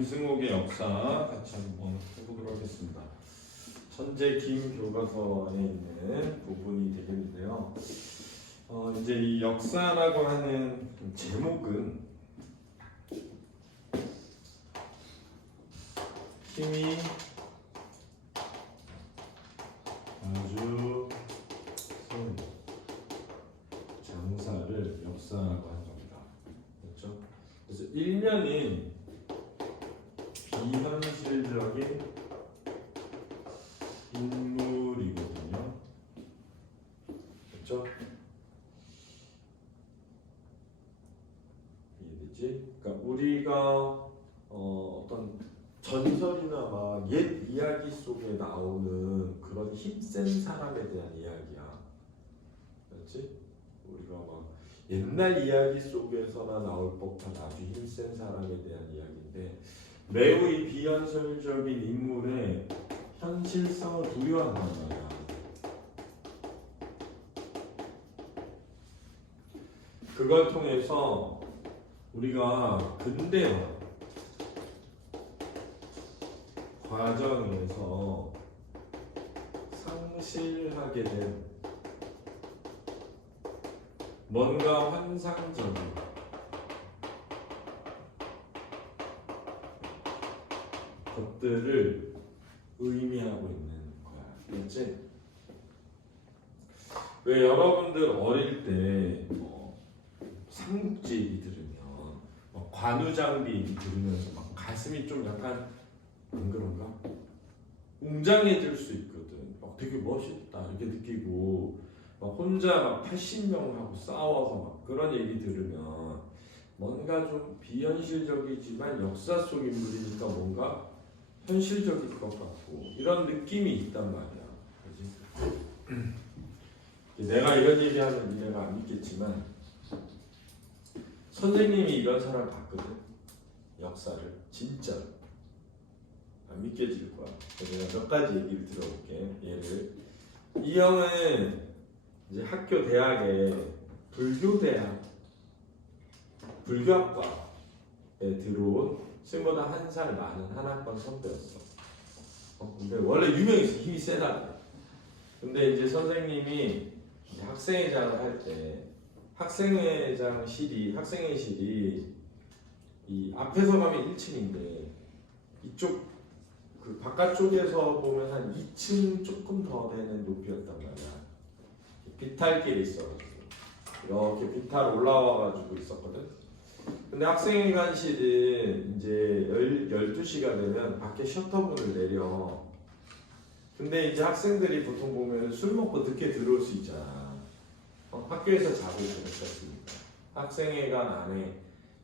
김승옥의 역사 같이 한번 해보도록 하겠습니다. 천재 김 교과서에 있는 부분이 되겠는데요. 이제 이 역사라고 하는 제목은 힘이 아주 센 장사를 역사라고 하는 겁니다. 그렇죠? 그래서 일면이 비현실적인 인물이거든요. 그렇죠? 이해되지? 그러니까 우리가 어떤 전설이나 막 옛 이야기 속에 나오는 그런 힘센 사람에 대한 이야기야. 그렇지? 우리가 막 옛날 이야기 속에서나 나올 법한 아주 힘센 사람에 대한 이야기인데 매우 이 비현실적인 인물의 현실성을 두려워한단 말이야. 그걸 통해서 우리가 근대화 과정에서 상실하게 된 뭔가 환상적인 것들을 의미하고 있는 거야. 그렇지? 왜 여러분들 어릴 때 삼국지 얘기 들으면 관우장비 얘기 들으면서 막 가슴이 좀 약간 안 그런가? 웅장해질 수 있거든. 되게 멋있다 이렇게 느끼고 막 혼자 막 80명하고 싸워서 막 그런 얘기 들으면 뭔가 좀 비현실적이지만 역사 속 인물이니까 뭔가 현실적일 것 같고 이런 느낌이 있단 말이야. 그렇지? 내가 이런 얘기하면 니네가 안 믿겠지만 선생님이 이런 사람 봤거든. 역사를 진짜로. 안 믿겨질 거야. 내가 몇 가지 얘기를 들어볼게. 예를 이 형은 이제 학교 대학에 불교학과에 들어온 선생보다 한 살 많은 한 학번 선배였어. 근데 원래 유명했어. 힘이 세다. 근데 이제 선생님이 이제 학생회장을 할 때 학생회실이 이 앞에서 가면 1층인데 이쪽 그 바깥쪽에서 보면 한 2층 조금 더 되는 높이였단 말이야. 비탈길이 있어가지고 이렇게 비탈 올라와가지고 있었거든. 근데 학생회관실은 이제 12시가 되면 밖에 셔터문을 내려. 근데 이제 학생들이 보통 보면 술 먹고 늦게 들어올 수 있잖아. 학교에서 자고 그랬었으니까. 학생회관 안에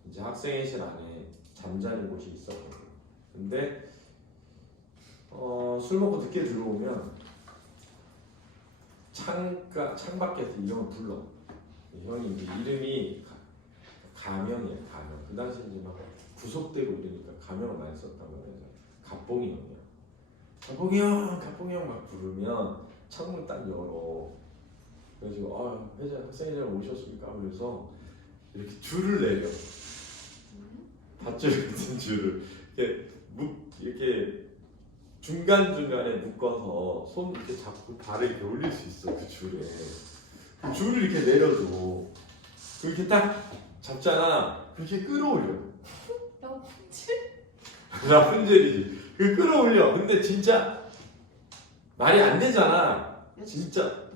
이제 학생회실 안에 잠자는 곳이 있었거든. 근데 술 먹고 늦게 들어오면 창밖에서 이 형을 불러. 이 형이 이제 이름이 가명이야. 가명. 그 당시 이제 막 구속되고 이러니까 가명을 많이 썼단 말이야. 갑봉이 형이야. 갑봉이 형 막 부르면 창문 딱 열어. 그래가지고 학생회장 오셨습니까? 그래서 이렇게 줄을 내려. 밧줄 같은 줄을 이렇게 중간중간에 묶어서 손 이렇게 잡고 발을 이렇게 올릴 수 있어. 그 줄에 그 줄을 이렇게 내려줘. 그렇게 딱 잡잖아. 그렇게 끌어올려. 나쁜 죄이지. 그 끌어올려. 근데 진짜 말이 안 되잖아. 진짜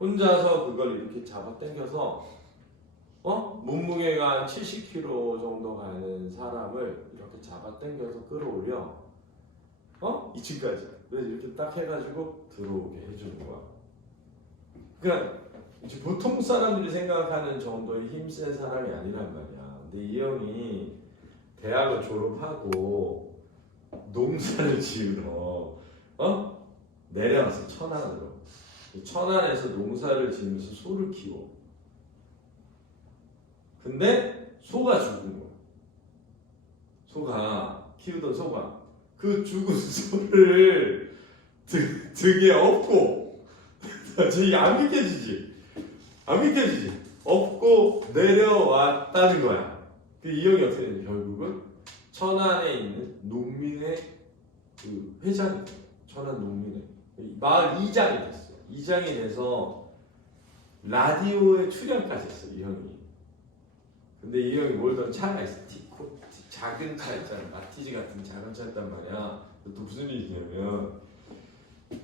혼자서 그걸 이렇게 잡아 당겨서 몸무게가 한 70kg 정도 가는 사람을 이렇게 잡아 당겨서 끌어올려. 2층까지. 그래서 이렇게 딱 해가지고 들어오게 해주는 거야. 그러니까 이제 보통 사람들이 생각하는 정도의 힘센 사람이 아니란 말이야. 근데 이 형이 대학을 졸업하고 농사를 지으러 내려왔어. 천안으로. 천안에서 농사를 지으면서 소를 키워. 근데 소가 죽은 거야. 키우던 소가 그 죽은 소를 등에 업고 저기 안 믿겨지지? 업고 내려왔다는 거야. 이 형이 어떻게 되냐? 결국은 천안에 있는 농민의 그 회장이 돼요. 천안 농민회 마을 이장이 됐어요. 이장이 돼서 라디오에 출연까지 했어요. 이 형이. 근데 이 형이 몰던 차가 있어. 티코 작은 차 있잖아. 마티즈 같은 작은 차였단 말이야. 또 무슨 일이냐면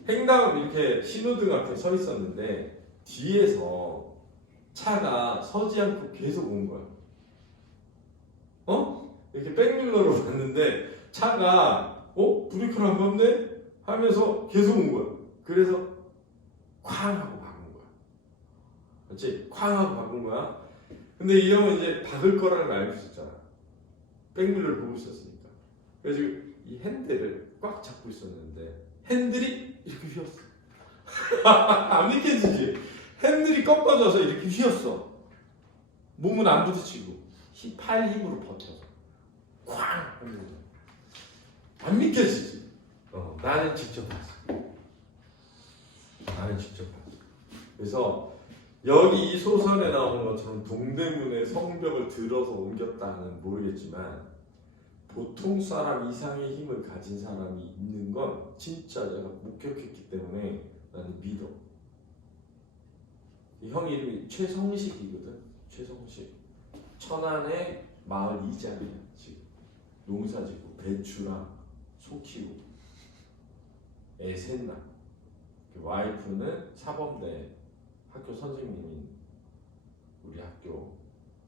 횡단 이렇게 신호등 앞에 서 있었는데 뒤에서 차가 서지 않고 계속 온 거야. 이렇게 백밀러로 봤는데 차가 브레이크를 안 밟네? 하면서 계속 온 거야. 그래서 쾅 하고 박은 거야. 그렇지? 쾅 하고 박은 거야. 근데 이 형은 이제 박을 거라는 걸 알고 있었잖아. 백밀러를 보고 있었으니까. 그래서 이 핸들을 꽉 잡고 있었는데 핸들이 이렇게 휘었어. 안 믿겨지지? 핸들이 꺾어져서 이렇게 휘었어. 몸은 안 부딪히고 팔 힘으로 버텨서 쾅! 안 믿겨지지? 나는 직접 봤어. 나는 직접 봤어. 그래서 여기 이 소설에 나오는 것처럼 동대문에 성벽을 들어서 옮겼다는 모르겠지만 보통 사람 이상의 힘을 가진 사람이 있는 건 진짜 내가 목격했기 때문에 나는 믿어. 형 이름이 최성식이거든. 최성식. 천안의 마을 이장이야. 지금 농사짓고 배추랑 소 키우고 애 셋나. 와이프는 사범대 학교 선생님인 우리 학교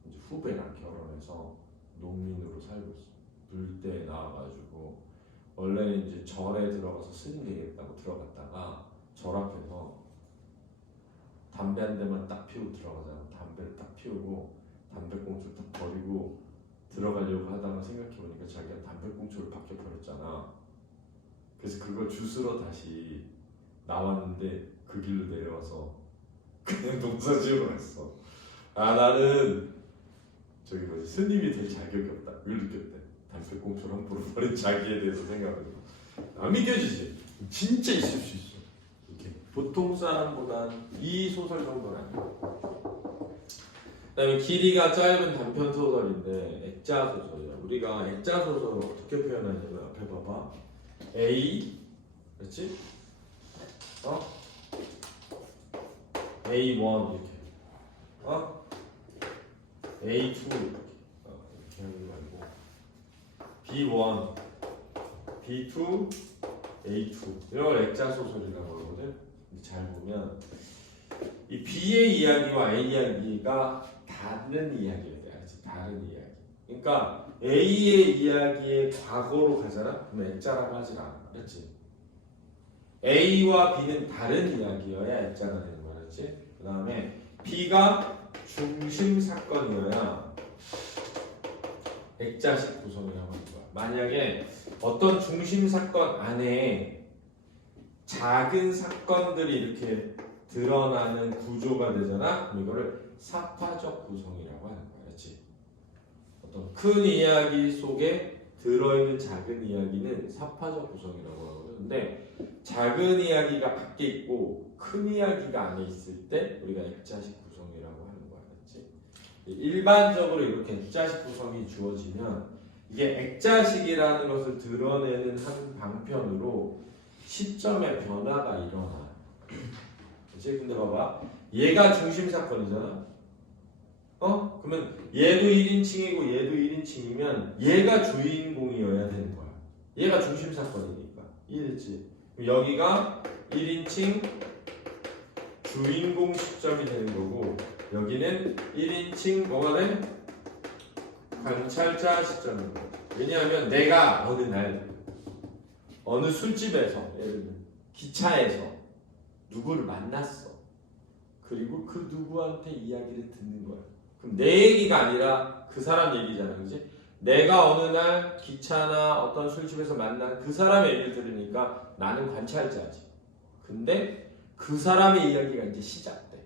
이제 후배랑 결혼해서 농민으로 살고 있어. 물대에 나와가지고 원래는 이제 절에 들어가서 스님 되겠다고 들어갔다가 절 앞에서 담배 한 대만 딱 피우고 들어가잖아. 담배를 딱 피우고 담배꽁초를 딱 버리고 들어가려고 하다가 생각해보니까 자기가 담배꽁초를 밖에 버렸잖아. 그래서 그걸 주스러 다시 나왔는데 그 길로 내려와서 그냥 농사지으러 갔어. 나는 저기 뭐지 스님이 될 자격이 없다. 이걸 느꼈대. 담배꽁초를 함부로 버린 자기에 대해서 생각하고 안 믿겨지지? 진짜 있을 수 있어. 이렇게 보통 사람보다는 이 소설 정도는 아니야. 그다음에 길이가 짧은 단편 소설인데 액자 소설이야. 우리가 액자 소설을 어떻게 표현하냐면 앞에 봐봐. A, 그렇지? A1 이렇게, A2 이렇게 하는 거 말고 B1, B2, A2 이런 걸 액자 소설이라고 그러거든. 잘 보면 이 B의 이야기와 A 이야기가 다른 이야기예요. 다른 이야기. 그러니까 A의 이야기의 과거로 가잖아. 그럼 액자라고 하진 않아. 그렇지? A와 B는 다른 이야기여야 액자가 되는 거야. 그렇지? 그 다음에 B가 중심 사건이어야 액자식 구성이라고 하는 거야. 만약에 어떤 중심 사건 안에 작은 사건들이 이렇게 드러나는 구조가 되잖아. 그럼 이거를 사파적 구성이라고 하는 거야. 그렇지? 어떤 큰 이야기 속에 들어있는 작은 이야기는 사파적 구성이라고 하거든. 근데 작은 이야기가 밖에 있고 큰 이야기가 안에 있을 때 우리가 액자식 구성이라고 하는 거야. 그렇지? 일반적으로 이렇게 액자식 구성이 주어지면 이게 액자식이라는 것을 드러내는 한 방편으로 시점의 변화가 일어나. 그렇지? 근데 봐봐. 얘가 중심 사건이잖아. 그러면 얘도 1인칭이고 얘도 1인칭이면 얘가 주인공이어야 되는 거야. 얘가 중심 사건이니까. 이해됐지? 여기가 1인칭 주인공 시점이 되는 거고 여기는 1인칭 뭐가 돼? 관찰자 시점인 거야. 왜냐하면 내가 어느 날 어느 술집에서 예를 들면 기차에서 누구를 만났어. 그리고 그 누구한테 이야기를 듣는 거야. 그럼 내 얘기가 아니라 그 사람 얘기잖아. 그지? 내가 어느 날 기차나 어떤 술집에서 만난 그 사람의 얘기를 들으니까 나는 관찰자지. 근데 그 사람의 이야기가 이제 시작돼.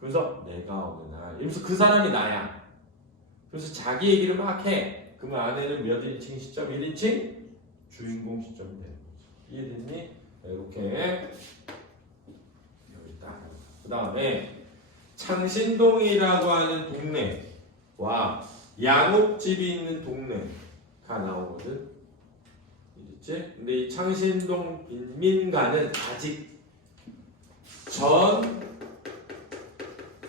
그래서 내가 어느 날 이러면서 그 사람이 나야. 그래서 자기 얘기를 막 해. 그러면 안에는 몇 인칭 시점? 1인칭? 주인공 시점이 되는 거지. 이해됐니? 이렇게 여기 딱. 그 다음에 창신동이라고 하는 동네와 양옥집이 있는 동네 나오거든. 이랬지? 근데 이 창신동 빈민가는 아직 전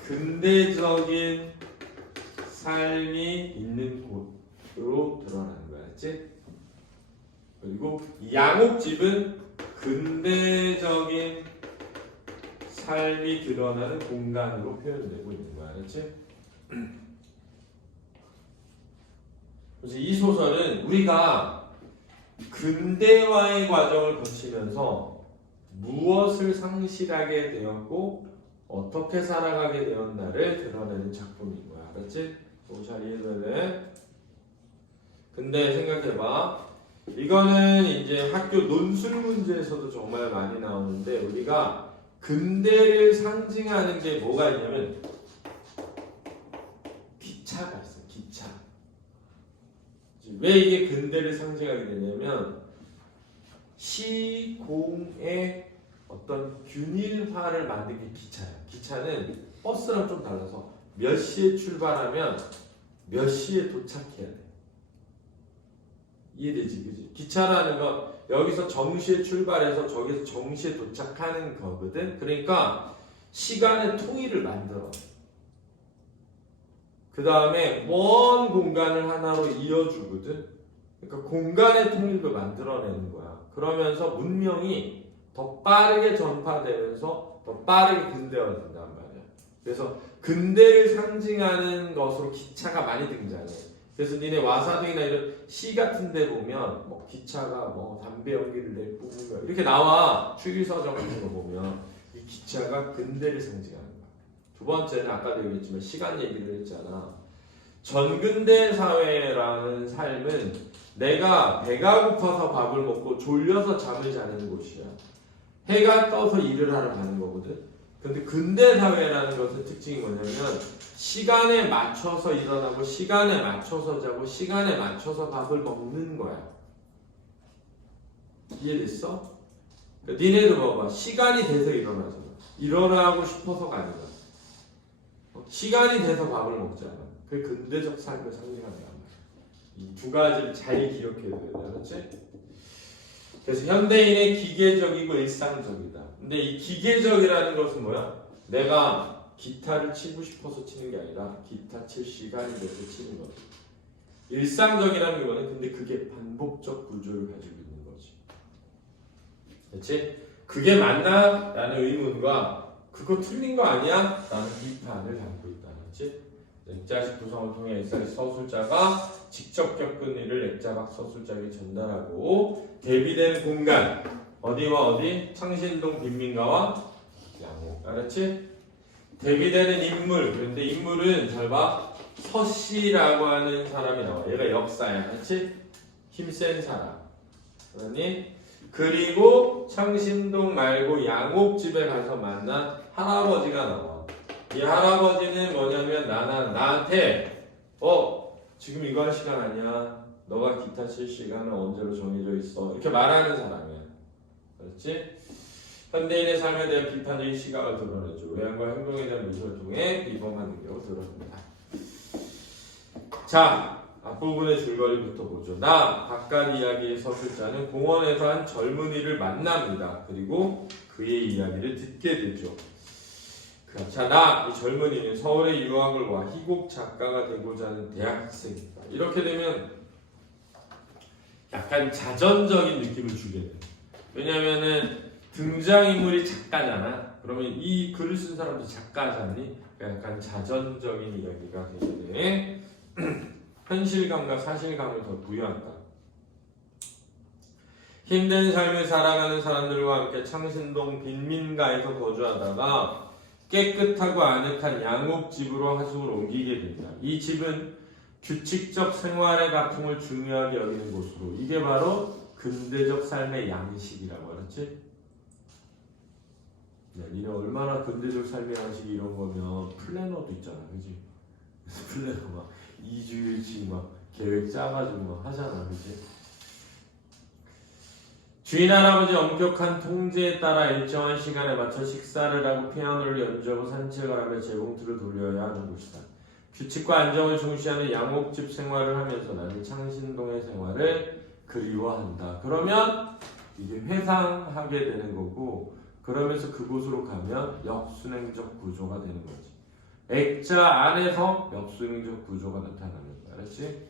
근대적인 삶이 있는 곳으로 드러나는 거야. 알지? 그리고 이 양옥집은 근대적인 삶이 드러나는 공간으로 표현되고 있는 거야. 알지? 그래서 이 소설은 우리가 근대화의 과정을 거치면서 무엇을 상실하게 되었고 어떻게 살아가게 되었나를 드러내는 작품인 거야. 알았지? 잘 이해돼야 돼. 근데 생각해봐. 이거는 이제 학교 논술 문제에서도 정말 많이 나오는데 우리가 근대를 상징하는 게 뭐가 있냐면 기차가 있어. 기차. 왜 이게 근대를 상징하게 되냐면 시공의 어떤 균일화를 만든 게 기차야. 기차는 버스랑 좀 달라서 몇 시에 출발하면 몇 시에 도착해야 돼. 이해되지, 그지? 기차라는 건 여기서 정시에 출발해서 저기서 정시에 도착하는 거거든. 그러니까 시간의 통일을 만들어. 그 다음에 먼 공간을 하나로 이어주거든. 그러니까 공간의 통일도 만들어내는 거야. 그러면서 문명이 더 빠르게 전파되면서 더 빠르게 근대화된단 말이야. 그래서 근대를 상징하는 것으로 기차가 많이 등장해. 그래서 니네 와사등이나 이런 시 같은 데 보면 뭐 기차가 뭐 담배 연기를 내뿜으며 이렇게 나와. 추리서적 같은 거 보면 이 기차가 근대를 상징하는 거야. 두 번째는 아까도 얘기했지만 시간 얘기를 했잖아. 전근대 사회라는 삶은 내가 배가 고파서 밥을 먹고 졸려서 잠을 자는 곳이야. 해가 떠서 일을 하러 가는 거거든. 근데 근대 사회라는 것의 특징이 뭐냐면 시간에 맞춰서 일어나고 시간에 맞춰서 자고 시간에 맞춰서 밥을 먹는 거야. 이해됐어? 그러니까 니네도 봐봐. 시간이 돼서 일어나잖아. 일어나고 싶어서가 아니라 시간이 돼서 밥을 먹잖아. 그게 근대적 삶을 상징하는 거야. 이 두 가지를 잘 기억해야 돼. 알았지? 그래서 현대인의 기계적이고 일상적이다. 근데 이 기계적이라는 것은 뭐야? 내가 기타를 치고 싶어서 치는 게 아니라 기타 칠 시간이 돼서 치는 거지. 일상적이라는 게 뭐냐? 근데 그게 반복적 구조를 가지고 있는 거지. 그렇지? 그게 맞나? 라는 의문과 그거 틀린 거 아니야? 라는 비판을 담고 있다. 그렇지? 액자식 구성을 통해 액자식 서술자가 직접 겪은 일을 액자박 서술자에게 전달하고 대비되는 공간 어디와 어디? 창신동 빈민가와 양옥. 알았지? 대비되는 인물. 그런데 인물은 잘 봐. 서씨라고 하는 사람이 나와. 얘가 역사야. 알았지? 힘센 사람. 그러니 그리고 창신동 말고 양옥집에 가서 만난 할아버지가 나와. 이 할아버지는 뭐냐면 나한테 지금 이거 할 시간 아니야. 너가 기타 칠 시간은 언제로 정해져 있어. 이렇게 말하는 사람이야. 그렇지? 현대인의 삶에 대한 비판적인 시각을 드러내죠. 외양과 행동에 대한 미소를 통해 비범한 능력을 드러냅니다. 자, 앞부분의 줄거리부터 보죠. 바깥 이야기의 서술자는 공원에서 한 젊은이를 만납니다. 그리고 그의 이야기를 듣게 되죠. 자, 이 젊은이는 서울에 유학을 와 희곡 작가가 되고자 하는 대학생이다. 이렇게 되면 약간 자전적인 느낌을 주게 돼. 왜냐면은 등장인물이 작가잖아. 그러면 이 글을 쓴 사람도 작가잖니? 약간 자전적인 이야기가 되게 돼. 현실감과 사실감을 더 부여한다. 힘든 삶을 살아가는 사람들과 함께 창신동 빈민가에서 거주하다가 깨끗하고 아늑한 양옥집으로 하숙을 옮기게 된다. 이 집은 규칙적 생활의 가풍을 중요하게 여기는 곳으로. 이게 바로 근대적 삶의 양식이라고 알았지? 니네 얼마나 근대적 삶의 양식이 이런 거면 플래너도 있잖아, 그지? 플래너 막 2주일치 막 계획 짜가지고 막 하잖아, 그지? 주인 할아버지 엄격한 통제에 따라 일정한 시간에 맞춰 식사를 하고 피아노를 연주하고 산책을 하며 재봉틀을 돌려야 하는 곳이다. 규칙과 안정을 중시하는 양옥집 생활을 하면서 나는 창신동의 생활을 그리워한다. 그러면 이게 회상하게 되는 거고, 그러면서 그곳으로 가면 역순행적 구조가 되는 거지. 액자 안에서 역순행적 구조가 나타나는 거야. 알았지?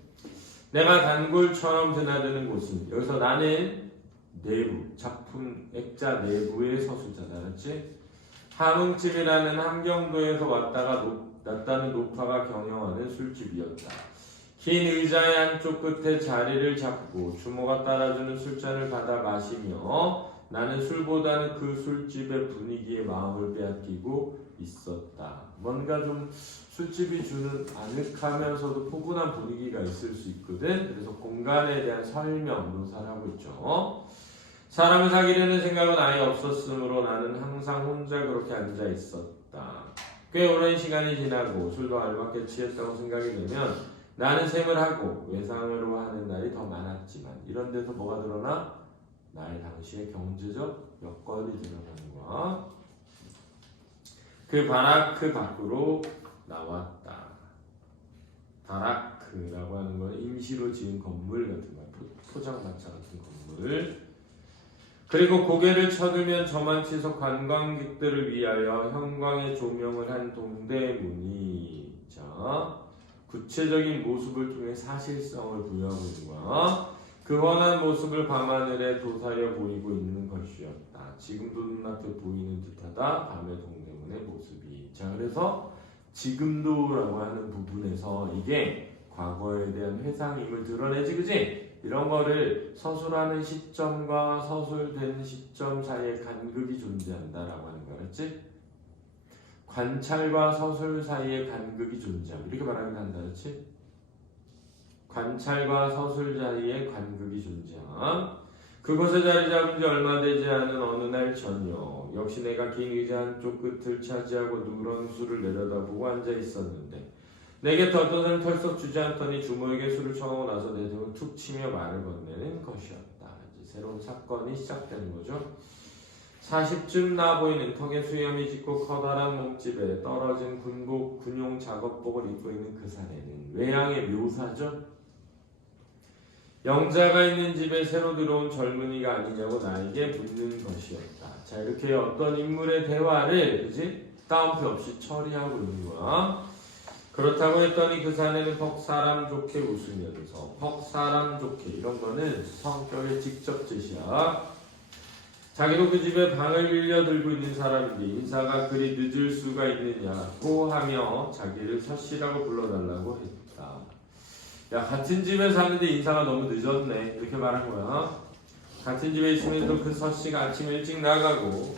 내가 단골처럼 드나드는 곳은, 여기서 나는 내부, 작품 액자 내부의 서술자다. 알았지? 함흥집이라는 함경도에서 났다는 노파가 경영하는 술집이었다. 긴 의자의 한쪽 끝에 자리를 잡고 주모가 따라주는 술잔을 받아 마시며 나는 술보다는 그 술집의 분위기에 마음을 빼앗기고 있었다. 뭔가 좀 술집이 주는 아늑하면서도 포근한 분위기가 있을 수 있거든. 그래서 공간에 대한 설명, 묘사를 하고 있죠. 사람을 사귀려는 생각은 아예 없었으므로 나는 항상 혼자 그렇게 앉아 있었다. 꽤 오랜 시간이 지나고 술도 알맞게 취했다고 생각이 되면 나는 셈을 하고 외상으로 하는 날이 더 많았지만 이런 데서 뭐가 드러나? 나의 당시의 경제적 여건이 드러나는 거야. 그 바라크 밖으로 나왔다. 바라크라고 하는 건 임시로 지은 건물 같은 거야. 포장마차 같은 건물. 그리고 고개를 쳐들면 저만치서 관광객들을 위하여 형광의 조명을 한 동대문이 자 구체적인 모습을 통해 사실성을 부여하고 있는 거야. 그 훤한 모습을 밤하늘에 돋아여 보이고 있는 것이었다. 지금도 눈앞에 보이는 듯하다. 밤의 동대문의 모습이. 자 그래서 지금도라고 하는 부분에서 이게 과거에 대한 회상임을 드러내지, 그지? 이런 거를 서술하는 시점과 서술되는 시점 사이에 간극이 존재한다라고 하는 거 알았지? 관찰과 서술 사이에 간극이 존재함. 이렇게 말하면 한다, 그렇지? 관찰과 서술 사이에 간극이 존재함. 그곳에 자리 잡은 지 얼마 되지 않은 어느 날 저녁, 역시 내가 긴 의자 한쪽 끝을 차지하고 누런 술을 내려다보고 앉아 있었는데 내게 어떤 사람이 털썩 주저앉더니 주모에게 술을 청하고 나서 내 등을 툭 치며 말을 건네는 것이었다. 이제 새로운 사건이 시작되는 거죠. 40쯤 나 보이는 턱에 수염이 짙고 커다란 몸집에 떨어진 군용 작업복을 입고 있는 그 사내는 외양의 묘사죠. 영자가 있는 집에 새로 들어온 젊은이가 아니냐고 나에게 묻는 것이었다. 자 이렇게 어떤 인물의 대화를 그지 따옴표 없이 처리하고 있는 거야. 그렇다고 했더니 그 사내는 퍽 사람 좋게 웃으면서 퍽 사람 좋게 이런 거는 성격의 직접 제시야. 자기도 그 집에 방을 빌려 들고 있는 사람인데 인사가 그리 늦을 수가 있느냐고 하며 자기를 서씨라고 불러달라고 했다. 야 같은 집에 사는데 인사가 너무 늦었네 이렇게 말한 거야. 같은 집에 있으면서 그 서씨가 아침 일찍 나가고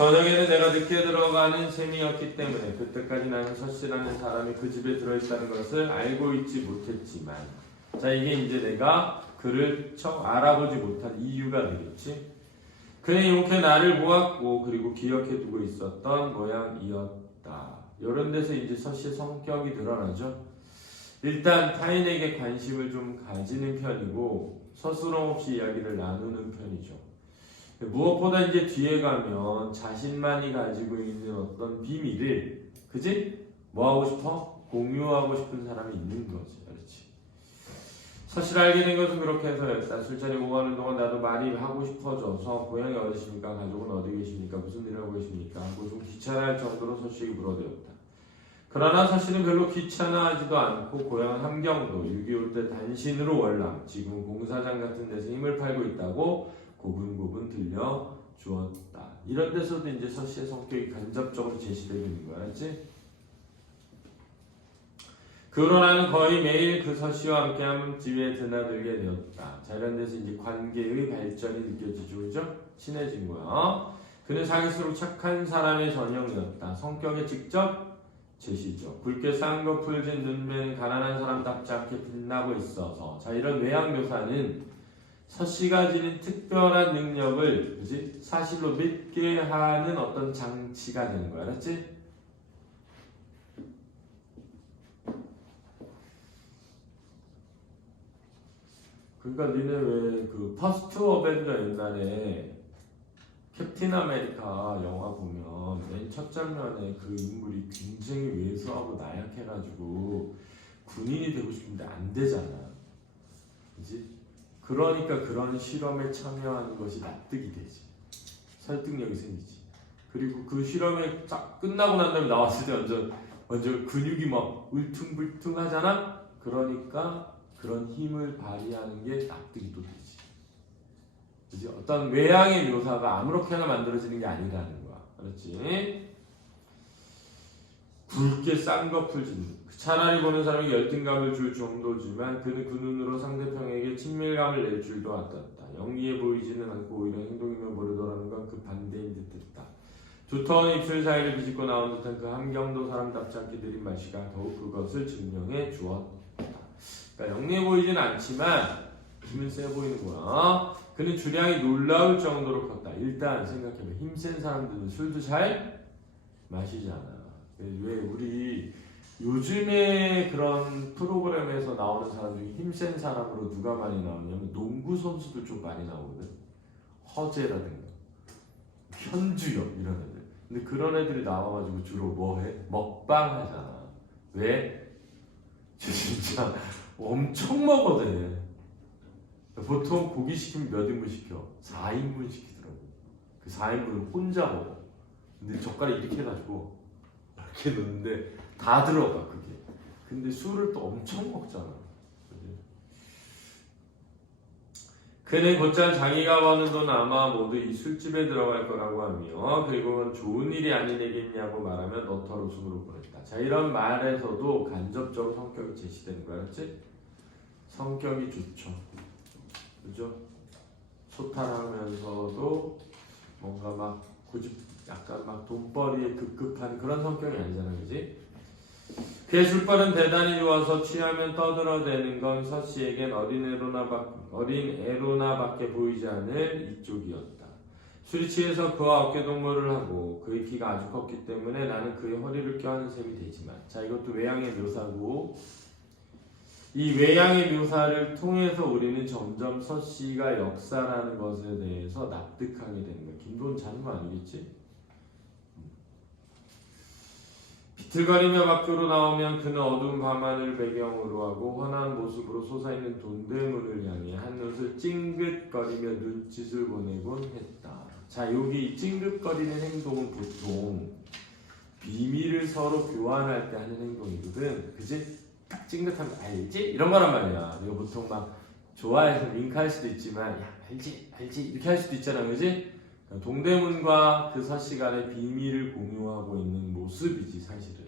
저녁에는 내가 늦게 들어가는 셈이었기 때문에 그때까지 나는 서씨라는 사람이 그 집에 들어있다는 것을 알고 있지 못했지만 자 이게 이제 내가 그를 알아보지 못한 이유가 되겠지. 그는 이렇게 나를 보았고 그리고 기억해 두고 있었던 모양이었다. 이런 데서 이제 서씨의 성격이 드러나죠. 일단 타인에게 관심을 좀 가지는 편이고 서스럼 없이 이야기를 나누는 편이죠. 무엇보다 이제 뒤에 가면 자신만이 가지고 있는 어떤 비밀을 그지? 뭐 하고 싶어? 공유하고 싶은 사람이 있는 거지. 그렇지. 사실 알게 된 것은 그렇게 해서였다. 술자리 오가는 동안 나도 말이 하고 싶어져서 고향이 어디십니까? 가족은 어디 계십니까? 무슨 일을 하고 계십니까? 하고 좀 귀찮아할 정도로 서씨에게 물어대었다. 그러나 서씨는 별로 귀찮아하지도 않고 고향은 함경도 6.25 때 단신으로 월남 지금 공사장 같은 데서 힘을 팔고 있다고 고분고분 들려주었다. 이런 데서도 이제 서씨의 성격이 간접적으로 제시되고 있는 거야. 알지? 그로 나는 거의 매일 그 서씨와 함께 함집에 드나들게 되었다. 자, 이런 데서 이제 관계의 발전이 느껴지죠. 그죠? 친해진 거야. 그는 사기수록 착한 사람의 전형이었다. 성격에 직접 제시죠. 굵게 쌍거 풀진 눈매는 가난한 사람답지 않게 빛나고 있어서 자, 이런 외양 묘사는 서씨가 지닌 특별한 능력을 그치? 사실로 믿게 하는 어떤 장치가 되는 거야. 알았지? 그러니까 니네 왜 그 퍼스트 어벤져 옛날에 캡틴 아메리카 영화 보면 맨 첫 장면에 그 인물이 굉장히 왜소하고 나약해가지고 군인이 되고 싶은데 안 되잖아. 그지? 그러니까 그런 실험에 참여하는 것이 납득이 되지. 설득력이 생기지. 그리고 그 실험이 딱 끝나고 난 다음에 나왔을 때 완전 근육이 막 울퉁불퉁 하잖아? 그러니까 그런 힘을 발휘하는 게 납득이 또 되지. 그지? 어떤 외향의 묘사가 아무렇게나 만들어지는 게 아니라는 거야. 그렇지? 굵게 싼 거 풀진. 차라리 보는 사람이 열등감을 줄 정도지만 그는 그 눈으로 상대편에게 친밀감을 낼 줄도 알았다. 영리해 보이지는 않고 오히려 행동이며 모르더라는 건 그 반대인 듯했다. 두터운 입술 사이를 비집고 나온 듯한 그 함경도 사람답지 않게 느린 말씨가 더욱 그것을 증명해 주었다. 그러니까 영리해 보이진 않지만 힘은 세 보이는 거야. 그는 주량이 놀라울 정도로 컸다. 일단 생각해봐. 힘센 사람들은 술도 잘 마시잖아. 왜 우리 요즘에 그런 프로그램에서 나오는 사람 중에 힘센 사람으로 누가 많이 나오냐면 농구 선수들 좀 많이 나오거든. 허재라든가 현주엽 이런 애들. 근데 그런 애들이 나와가지고 주로 뭐 해? 먹방 하잖아. 왜? 진짜 엄청 먹어대. 보통 고기 시키면 몇 인분 시켜? 4인분 시키더라고. 그 4인분을 혼자 먹어. 근데 젓가락 이렇게 해가지고 이렇게 넣는데 다 들어가 그게. 근데 술을 또 엄청 먹잖아. 그는 곧잘 자기가 버는 돈 아마 모두 이 술집에 들어갈 거라고 하며 그리고 좋은 일이 아니겠냐고 말하며 너털 웃음으로 보냈다. 자, 이런 말에서도 간접적으로 성격이 제시되는 거야. 그렇지? 성격이 좋죠. 그죠? 소탈하면서도 뭔가 막 고집 약간 막 돈벌이에 급급한 그런 성격이 아니잖아. 그지? 그의 술벌은 대단히 좋아서 취하면 떠들어대는 건 서씨에겐 어린애로나밖에 보이지 않을 이쪽이었다. 술이 취해서 그와 어깨동무를 하고 그의 키가 아주 컸기 때문에 나는 그의 허리를 껴안는 셈이 되지만 자 이것도 외양의 묘사고 이 외양의 묘사를 통해서 우리는 점점 서씨가 역사라는 것에 대해서 납득하게 되는 거야. 김돈 자는 거 아니겠지? 비틀거리며 밖으로 나오면 그는 어두운 밤하늘을 배경으로 하고 환한 모습으로 솟아있는 동대문을 향해 한눈을 찡긋거리며 눈짓을 보내곤 했다. 자, 여기 찡긋거리는 행동은 보통 비밀을 서로 교환할 때 하는 행동이거든. 그지? 딱 찡긋하면 알지? 이런 거란 말이야. 이거 보통 막 좋아해서 윙크할 수도 있지만 야 알지? 이렇게 할 수도 있잖아. 그지? 동대문과 그 서씨 간의 비밀을 공유하고 있는 모습이지 사실은.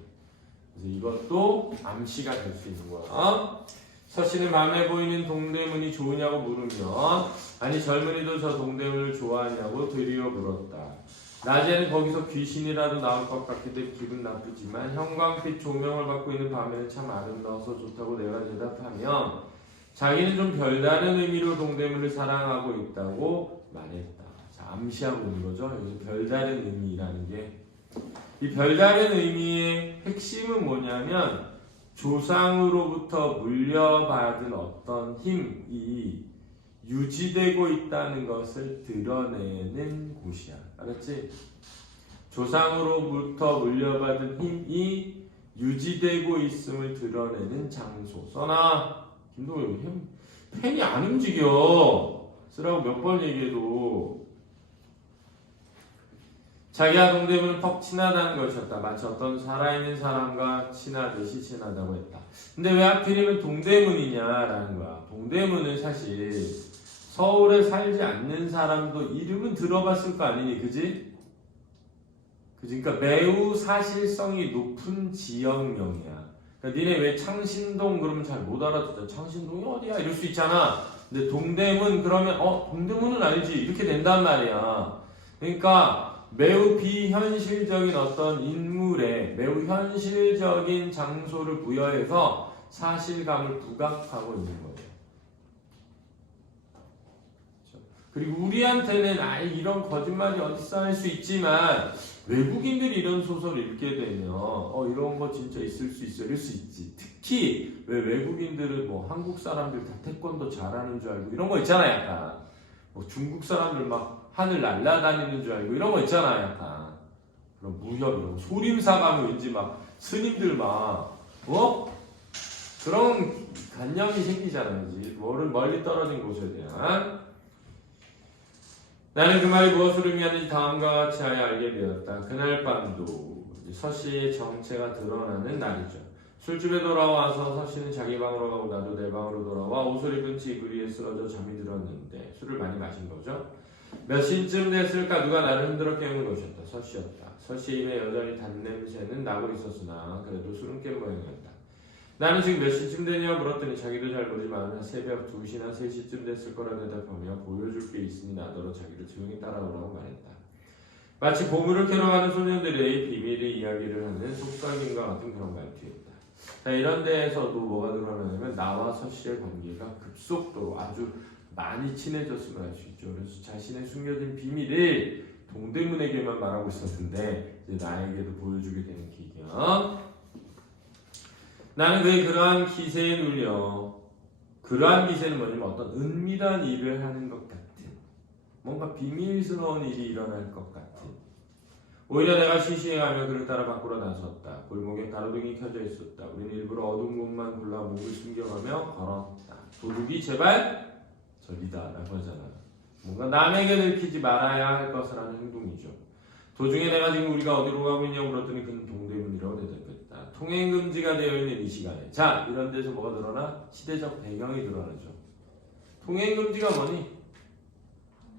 그래서 이것도 암시가 될 수 있는 거야. 서씨는 밤에 보이는 동대문이 좋으냐고 물으면 아니 젊은이도 저 동대문을 좋아하냐고 되리어 물었다. 낮에는 거기서 귀신이라도 나올 것 같기도 기분 나쁘지만 형광빛 조명을 받고 있는 밤에는 참 아름다워서 좋다고 내가 대답하면 자기는 좀 별다른 의미로 동대문을 사랑하고 있다고 말했다. 암시하고 있는 거죠. 여기서 별다른 의미라는 게 이 별다른 의미의 핵심은 뭐냐면 조상으로부터 물려받은 어떤 힘이 유지되고 있다는 것을 드러내는 곳이야. 알았지? 조상으로부터 물려받은 힘이 유지되고 있음을 드러내는 장소. 써놔. 김동호 펜이 안 움직여. 쓰라고 몇 번 얘기해도 자기와 동대문은 퍽 친하다는 것이었다. 마치 어떤 살아있는 사람과 친하듯이 친하다고 했다. 근데 왜 하필이면 동대문이냐라는 거야. 동대문은 사실 서울에 살지 않는 사람도 이름은 들어봤을 거 아니니, 그지? 그러니까 매우 사실성이 높은 지역명이야. 그러니까 니네 왜 창신동 그러면 잘 못 알아듣잖아. 창신동이 어디야? 이럴 수 있잖아. 근데 동대문 그러면 동대문은 알지. 이렇게 된단 말이야. 그러니까 매우 비현실적인 어떤 인물에 매우 현실적인 장소를 부여해서 사실감을 부각하고 있는 거예요. 그리고 우리한테는 이런 거짓말이 어딨어 할 수 있지만 외국인들이 이런 소설을 읽게 되면 이런 거 진짜 있을 수 있어 이럴 수 있지. 특히 왜 외국인들은 뭐 한국 사람들 다 태권도 잘하는 줄 알고 이런 거 있잖아. 약간 뭐 중국 사람들 막 하늘 날아다니는 줄 알고 이런 거 있잖아. 약간 그런 무협 이런 거. 소림사 가면 왠지 막 스님들 막 그런 관념이 생기잖아요. 멀리 떨어진 곳에 대한. 나는 그 말이 무엇을 의미하는지 다음과 같이 하여 알게 되었다. 그날 밤도 서씨의 정체가 드러나는 날이죠. 술집에 돌아와서 서씨는 자기 방으로 가고 나도 내 방으로 돌아와 옷을 입은 채 이불 위에 쓰러져 잠이 들었는데 술을 많이 마신 거죠. 몇 시쯤 됐을까 누가 나를 흔들어 깨우는 것이었다. 서씨였다. 서씨의 입에 여전히 단냄새는 나고 있었으나 그래도 술은 깬 모양이었다. 나는 지금 몇 시쯤 되냐 물었더니 자기도 잘 모르지만 새벽 2시나 3시쯤 됐을 거라 대답하며 보여줄 게 있으니 나더러 자기를 조용히 따라오라고 말했다. 마치 보물을 캐러 가는 소년들의 비밀의 이야기를 하는 속삭임과 같은 그런 말투였다. 자, 이런 데에서도 뭐가 드러나냐면 나와 서씨의 관계가 급속도로 아주 많이 친해졌음을 알 수 있죠. 그래서 자신의 숨겨진 비밀을 동대문에게만 말하고 있었는데 이제 나에게도 보여주게 되는 기경. 나는 그의 그러한 기세에 눌려. 그러한 기세는 뭐냐면 어떤 은밀한 일을 하는 것 같은, 뭔가 비밀스러운 일이 일어날 것 같은. 오히려 내가 시시해하며 그를 따라 밖으로 나섰다. 골목에 가로등이 켜져 있었다. 우리는 일부러 어두운 곳만 골라 목을 숨겨가며 걸었다. 도둑이 제발 저리다 라고 하잖아. 뭔가 남에게 들키지 말아야 할 것을 하는 행동이죠. 도중에 내가 지금 우리가 어디로 가고 있냐고 물었더니 그는 동대문이라고 대답했다. 통행금지가 되어 있는 이 시간에. 자, 이런 데서 뭐가 드러나? 시대적 배경이 드러나죠. 통행금지가 뭐니?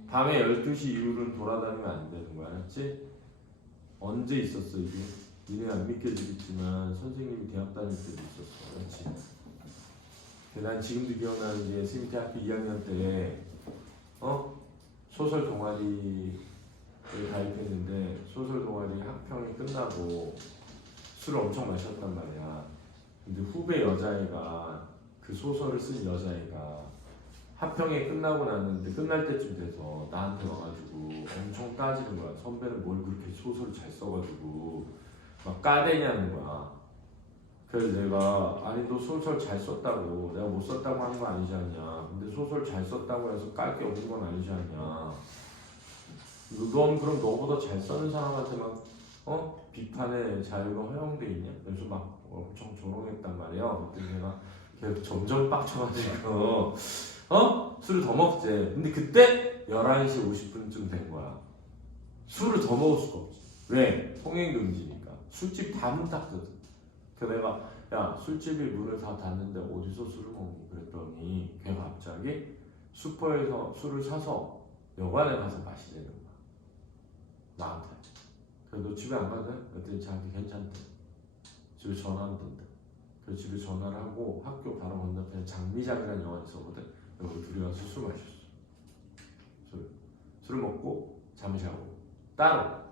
밤에 12시 이후로는 돌아다니면 안 되는 거야. 알았지? 언제 있었어 이게? 니네 안 믿겨지겠지만 선생님이 대학 다닐 때도 있었어. 그렇지? 난 지금도 기억나는 게 선생님 대학교 2학년 때 소설 동아리에 가입했는데 소설 동아리 학평이 끝나고 술을 엄청 마셨단 말이야. 근데 후배 여자애가 그 소설을 쓴 여자애가 합평이 끝나고 났는데 끝날 때쯤 돼서 나한테 와가지고 엄청 따지는 거야. 선배는 뭘 그렇게 소설을 잘 써가지고 막 까대냐는 거야. 그래서 내가 아니 너 소설 잘 썼다고, 내가 못 썼다고 하는 거 아니지 않냐. 근데 소설 잘 썼다고 해서 깔 게 없는 건 아니지 않냐. 넌 그럼 너보다 잘 쓰는 사람한테 막 비판의 자유가 허용돼 있냐? 그래서 막 엄청 조롱했단 말이야. 그때 내가 걔 점점 빡쳐가지고 술을 더 먹지. 근데 그때 11시 50분쯤 된 거야. 술을 더 먹을 수가 없지. 왜? 통행금지니까. 술집 다 문 닫거든. 그래서 내가 야 술집이 문을 다 닫는데 어디서 술을 먹니? 그랬더니 걔가 갑자기 슈퍼에서 술을 사서 여관에 가서 마시자는 거야. 나한테. 그래서 너 집에 안 가냐? 그랬더니 자기 괜찮대. 집에 전화한던데. 그래서 집에 전화를 하고 학교 바로 건너편에 장미장이라는 영화가 있었거든. 여기 둘이 가서 술 마셨어. 술을 먹고 잠을 자고 따로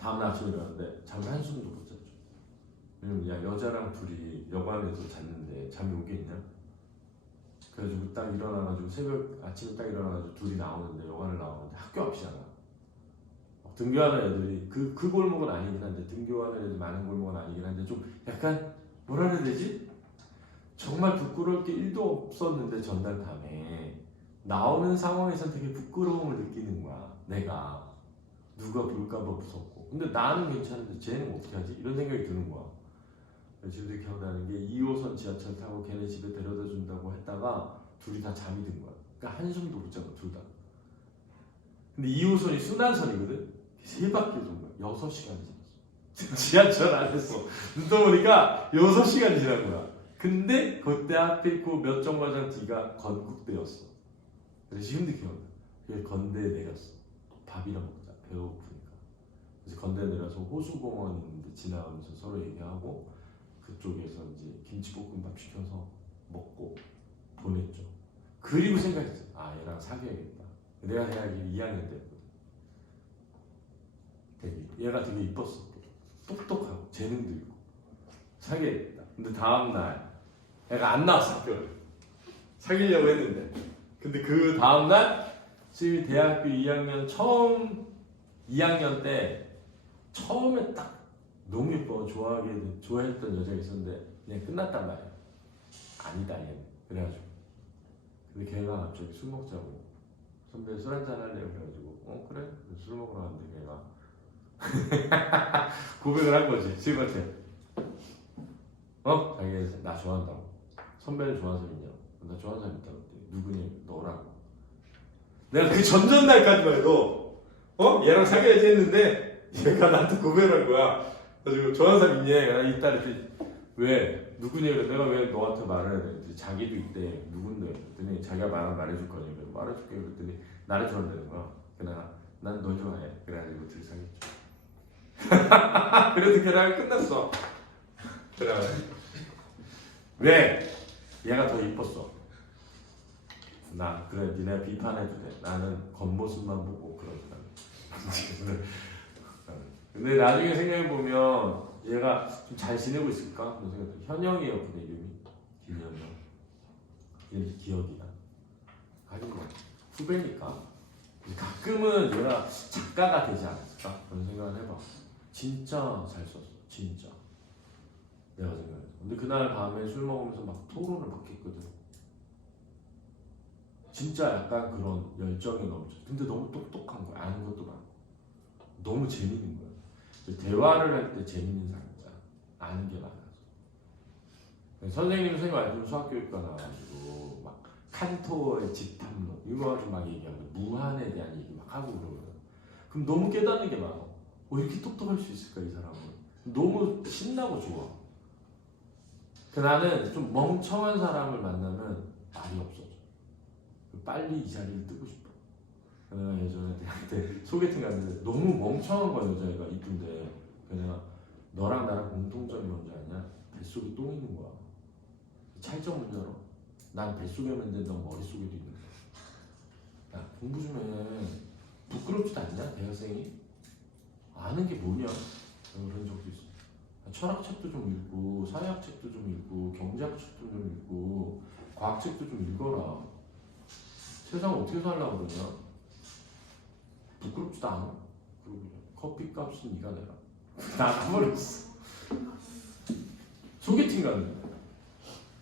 다음날 아침에 일어났는데 잠을 한숨도 못 잤죠. 왜냐면 야 여자랑 둘이 여관에서 잤는데 잠이 오겠냐? 그래가지고 딱 일어나가지고 새벽 아침에 딱 일어나가지고 둘이 나오는데 여관을 나오는데 학교 앞이잖아. 등교하는 애들이 그 골목은 아니긴 한데 등교하는 애들 많은 골목은 아니긴 한데 좀 약간 뭐라 해야 되지? 정말 부끄러울 게 1도 없었는데 전날 밤에 나오는 상황에서 되게 부끄러움을 느끼는 거야. 내가 누가 볼까봐 무섭고. 근데 나는 괜찮은데 쟤는 어떻게 하지? 이런 생각이 드는 거야. 지금도 기억나는 게 2호선 지하철 타고 걔네 집에 데려다 준다고 했다가 둘이 다 잠이 든 거야. 그러니까 한숨도 못 자고 둘 다. 근데 2호선이 순환선이거든? 3바퀴 돈 거야. 6시간이 지났어. 지하철 안에서 눈 떠보니까 6시간이 지난 거야. 근데 그때 하필 그 몇 정거장 뒤가 건국대였어. 그래서 지금도 기억나. 그래서 건대에 내렸어. 밥이랑 먹자. 배고프니까. 그래서 건대에 내려서 호수공원 있는데 지나가면서 서로 얘기하고 그쪽에서 이제 김치볶음밥 시켜서 먹고 보냈죠. 그리고 생각했어. 아 얘랑 사귀어야겠다. 내가 대학이 2학년 때였거든. 얘가 되게 이뻤어. 똑똑하고 재능도 있고 사귀어야겠다. 근데 다음날 애가 안 나왔어 학교를. 사귀려고 했는데 근데 그 다음날 지금 대학교 2학년 처음 2학년 때 처음에 딱 너무 예뻐 좋아했던 여자가 있었는데 그냥 끝났단 말이야. 아니다 얘는. 그래가지고 근데 걔가 갑자기 술 먹자고 선배 술 한잔 할래요? 그래가지고 그래? 술 먹으러 갔는데 걔가 고백을 한 거지 실버한테. 자기가 나 좋아한다고. 선배를 좋아하는 사람 있냐고. 나 좋아하는 사람 있다고. 누구니? 너라고. 내가 그 전전날까지만 해도 얘랑 사귀어야지 했는데 얘가 나한테 고백을 한 거야. 그래가지고 좋아하는 사람 있냐? 내가 있다 그랬더니 왜? 누구냐? 그래. 내가 왜 너한테 말을 해야 돼? 자기도 있대. 누군데? 그랬더니 자기가 말해줄 거니? 말해줄게. 그랬더니 나를 좋아한다는 거야. 그래서 난 널 좋아해. 그래가지고 둘이 사귀었죠. 그래도 걔랑 끝났어. 그래. 왜? 얘가 더 이뻤어. 나 그래 니네 비판해도 돼. 나는 겉모습만 보고 그런 사람. 근데 나중에 생각해보면 얘가 좀 잘 지내고 있을까? 그런 생각도. 현영이었거든 이름이. 김현영. 이름이 기억이야. 하긴 뭐 후배니까 가끔은 얘가 작가가 되지 않았을까? 그런 생각을 해봐. 진짜 잘 썼어. 진짜 내가 생각해서. 근데 그날 밤에 술 먹으면서 막 토론을 막 했거든. 진짜 약간 그런 열정이 넘쳐. 근데 너무 똑똑한 거야. 아는 것도 많고 너무 재밌는 거야. 대화를 할 때 재밌는 사람이잖아. 아는 게 많아서. 선생님 알고 수학교육과 나와가지고 막 칸토어의 집탐론 이거 가지고 막 얘기하고 무한에 대한 얘기 막 하고 그러거든. 그럼 너무 깨닫는 게 많아. 이렇게 똑똑할 수 있을까 이 사람은. 너무 신나고 좋아. 나는 좀 멍청한 사람을 만나면 말이 없어져. 빨리 이 자리를 뜨고 싶어. 내가 예전에 대학 때 소개팅 갔는데 너무 멍청한 거야. 여자애가 이쁜데 내가 너랑 나랑 공통점이 뭔지 아냐? 뱃속에 똥 있는 거야. 차이점 뭔지 알아? 난 뱃속에만 있는데 넌 머릿속에도 있는 거야. 야 공부 좀 해. 부끄럽지도 않냐? 대학생이? 아는 게 뭐냐? 그런 적도 있어. 철학책도 좀 읽고 사회학책도 좀 읽고 경제학책도 좀 읽고 과학책도 좀 읽어라. 세상 어떻게 살려고 그러냐? 부끄럽지도 않아. 그리고 커피값은 네가 내라. 나가버렸어. 소개팅 갔는데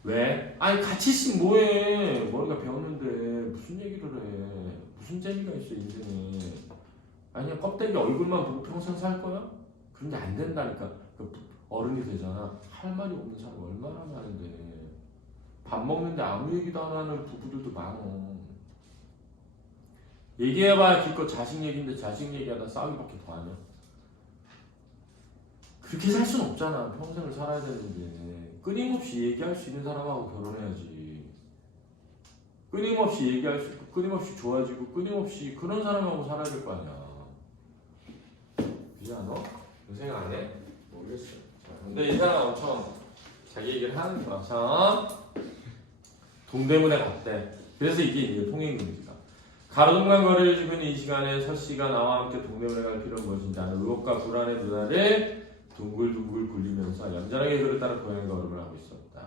왜? 아니 같이 있으면 뭐해. 머리가 배웠는데 무슨 얘기를 해. 무슨 재미가 있어 인생에. 아니야 껍데기 얼굴만 보고 평생 살 거야? 그런 게 안 된다니까. 어른이 되잖아. 할 말이 없는 사람 얼마나 많은데. 밥 먹는데 아무 얘기도 안 하는 부부들도 많어. 얘기해봐야 기껏 자식 얘기인데 자식 얘기하다 싸우기밖에 더 하냐? 그렇게 살 순 없잖아. 평생을 살아야 되는데. 끊임없이 얘기할 수 있는 사람하고 결혼해야지. 끊임없이 얘기할 수 있고 끊임없이 좋아지고 끊임없이 그런 사람하고 살아야 될 거 아니야. 그지 않아? 그 생각 안 해? 모르겠어. 근데 이 사람 엄청 자기 얘기를 하는 거야. 자, 동대문에 갔대. 그래서 이게 이제 통행금지다. 가로등만 거리를 주변 이 시간에 서씨가 나와 함께 동대문에 갈 필요는 무엇인지 하는 의혹과 불안의 눈알을 둥글둥글 굴리면서 얌전하게 그를 따라 고향에 걸음을 하고 있었다.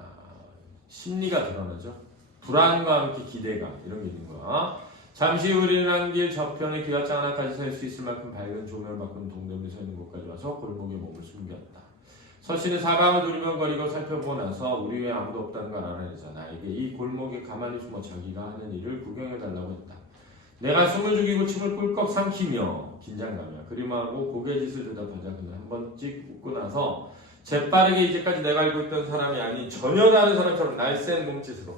심리가 드러나죠. 불안과 함께 기대감 이런 게 있는 거야. 잠시 후 우리는 한 길 저편에 기와장 하나까지 설 수 있을 만큼 밝은 조명을 바꾼 동대문에 서 있는 곳까지 와서 골목에 몸을 숨겼다. 서씨는 사방을 두리번거리고 살펴보고 나서 우리 외에 아무도 없다는 걸 알아내자 나에게 이 골목에 가만히 숨어 자기가 하는 일을 구경해달라고 했다. 내가 숨을 죽이고 침을 꿀꺽 삼키며 긴장감이야. 그림하고 고개짓을 대답하자 그는 한 번씩 웃고 나서 재빠르게 이제까지 내가 알고 있던 사람이 아닌 전혀 다른 사람처럼 날쌘 몸짓으로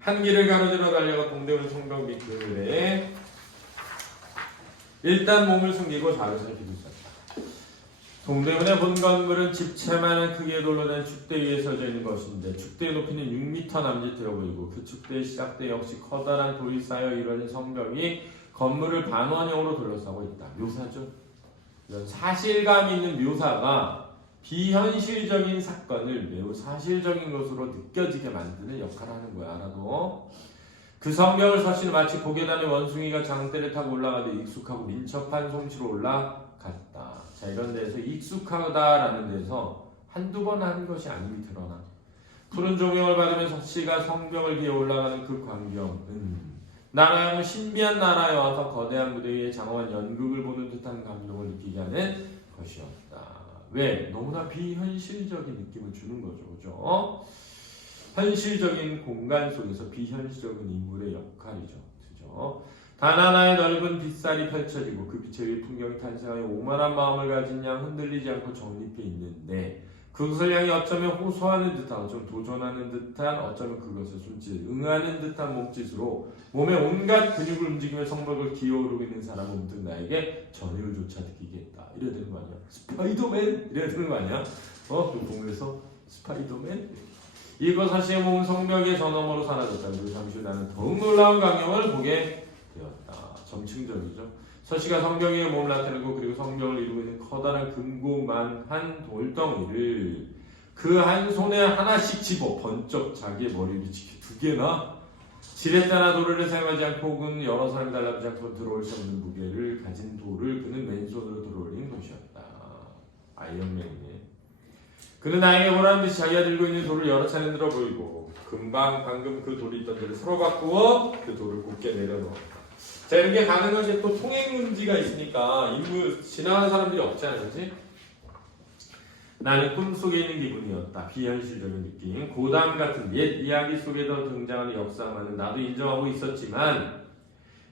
한 길을 가로질러 달려가 동대문 성벽 밑 그늘에 일단 몸을 숨기고 자를 살피고 있었다. 동대문의 본 건물은 집채만한 크기의 돌로 된 축대 위에 서져 있는 것인데 축대의 높이는 6m 남짓되어 보이고 그 축대의 시작대 역시 커다란 돌이 쌓여 이루어진 성벽이 건물을 반원형으로 둘러싸고 있다. 묘사죠. 이런 사실감 있는 묘사가 비현실적인 사건을 매우 사실적인 것으로 느껴지게 만드는 역할을 하는 거야. 알아도. 그 성벽을 서씨는 마치 고개단의 원숭이가 장대를 타고 올라가듯 익숙하고 민첩한 솜씨로 올라갔다. 자, 이런 데에서 익숙하다라는 데서 한두 번 한 것이 아님이 드러나. 푸른 조명을 받으며 서씨가 성벽을 기어 올라가는 그 광경은 나라의 신비한 나라에 와서 거대한 무대 위에 장엄한 연극을 보는 듯한 감동을 느끼게 하는 것이었다. 왜? 너무나 비현실적인 느낌을 주는 거죠. 그죠? 현실적인 공간 속에서 비현실적인 인물의 역할이죠. 그죠? 단 하나의 넓은 빗살이 펼쳐지고 그 빛에 의해 풍경이 탄생하여 오만한 마음을 가진 양 흔들리지 않고 정립해 있는데 그것을 향해 어쩌면 호소하는 듯한 어쩌면 도전하는 듯한 어쩌면 그것을 숨지 응하는 듯한 몸짓으로 몸의 온갖 근육을 움직이며 성벽을 기어오르고 있는 사람은 문득 나에게 전율조차 느끼게 했다. 이래야 되는 거 아니야? 스파이더맨! 이래야 되는 거 아니야? 그 동물에서 스파이더맨? 이것 사시의 몸은 성벽의 저 너머로 사라졌다. 그리고 잠시 후 나는 더욱 놀라운 광경을 보게 되었다. 점층적이죠. 서시가 성벽 위에 몸을 나타내고 그리고 성벽을 이루고 있는 커다란 금고만한 돌덩이를 그 한 손에 하나씩 집어 번쩍 자기의 머리 위치에 두 개나 지렛대나 돌을 사용하지 않고 혹은 여러 사람이 달라붙지 않고 들어올 수 없는 무게를 가진 돌을 그는 맨손으로 들어올린 것이었다. 아이언맨이네. 그는 나에게 보라는 듯이 자기가 들고 있는 돌을 여러 차례 들어 보이고 금방 방금 그 돌이 있던 데를 서로 바꾸어 그 돌을 곱게 내려놓았다. 자, 이렇게 가능한 게 또 통행문지가 있으니까 인물 지나가는 사람들이 없잖아요, 그렇지? 나는 꿈속에 있는 기분이었다. 비현실적인 느낌. 고담 같은 옛 이야기 속에서 등장하는 역사만은 나도 인정하고 있었지만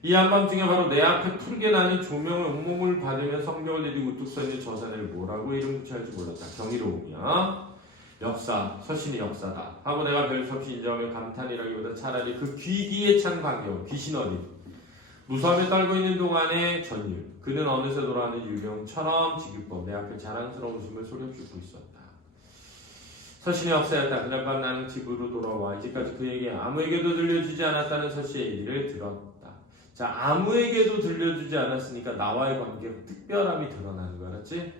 이 한밤중에 바로 내 앞에 푸르게 나는 조명을 온몸을 받으며 성벽을 내리고 우뚝 서 있는 저 사내를 뭐라고 이름 붙여야 할지 몰랐다. 경이로우며 역사, 서신의 역사다 하고 내가 별 수 없이 인정하며 감탄이라기보다 차라리 그 귀기에 찬 광경, 귀신 어린 무서움에 떨고 있는 동안의 전율. 그는 어느새 돌아가는 유령처럼 지겹고 내 앞에 자랑스러운 웃음을 소리없이 웃고 있었다. 서신의 역사였다. 그날 밤 나는 집으로 돌아와 이제까지 그에게 아무에게도 들려주지 않았다는 서씨의 얘기를 들었다. 자, 아무에게도 들려주지 않았으니까 나와의 관계가 특별함이 드러나는 거 알았지?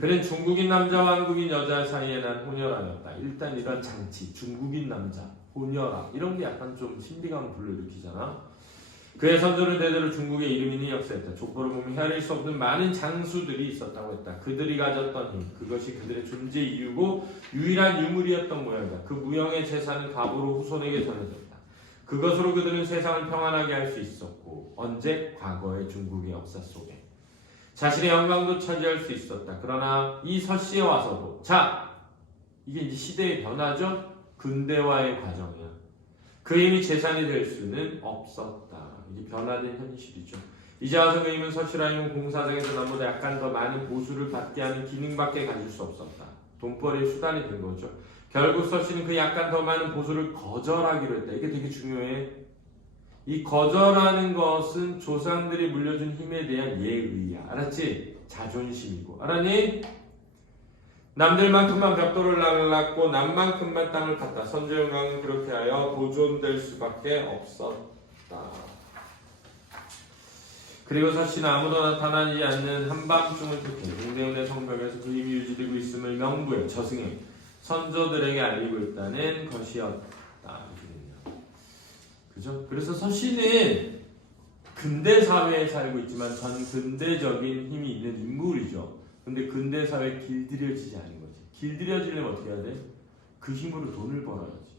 그는 중국인 남자와 한국인 여자 사이에 난 혼혈아였다. 일단 이런 장치, 중국인 남자, 혼혈아 이런 게 약간 좀 신비감을 불러일으키잖아. 그의 선조는 대대로 중국의 이름이니 역사였다. 족보를 보면 헤아릴 수 없는 많은 장수들이 있었다고 했다. 그들이 가졌던 힘, 그것이 그들의 존재 이유고 유일한 유물이었던 모양이다. 그 무형의 재산은 갑으로 후손에게 전해졌다. 그것으로 그들은 세상을 평안하게 할 수 있었고 언제? 과거의 중국의 역사 속에 자신의 영광도 차지할 수 있었다. 그러나 이 서씨에 와서도 자, 이게 이제 시대의 변화죠? 근대화의 과정이야. 그 힘이 재산이 될 수는 없었다. 이게 변화된 현실이죠. 이제 와서 그 힘은 서씨라는 공사장에서 나보다 약간 더 많은 보수를 받게 하는 기능밖에 가질 수 없었다. 돈벌이의 수단이 된 거죠. 결국 서씨는 그 약간 더 많은 보수를 거절하기로 했다. 이게 되게 중요해. 이 거절하는 것은 조상들이 물려준 힘에 대한 예의야. 알았지? 자존심이고. 알았니? 남들만큼만 벽돌을 날랐고 남만큼만 땅을 팠다. 선조 영광은 그렇게 하여 보존될 수밖에 없었다. 그리고 서씨는 아무도 나타나지 않는 한밤중을 끝에 동대문의 성벽에서 그 힘이 유지되고 있음을 명부에 저승에 선조들에게 알리고 있다는 것이었다. 그죠? 그래서 서씨는 근대 사회에 살고 있지만 전 근대적인 힘이 있는 인물이죠. 근데 근대 사회에 길들여지지 않은 거지. 길들여지려면 어떻게 해야 돼? 그 힘으로 돈을 벌어야지.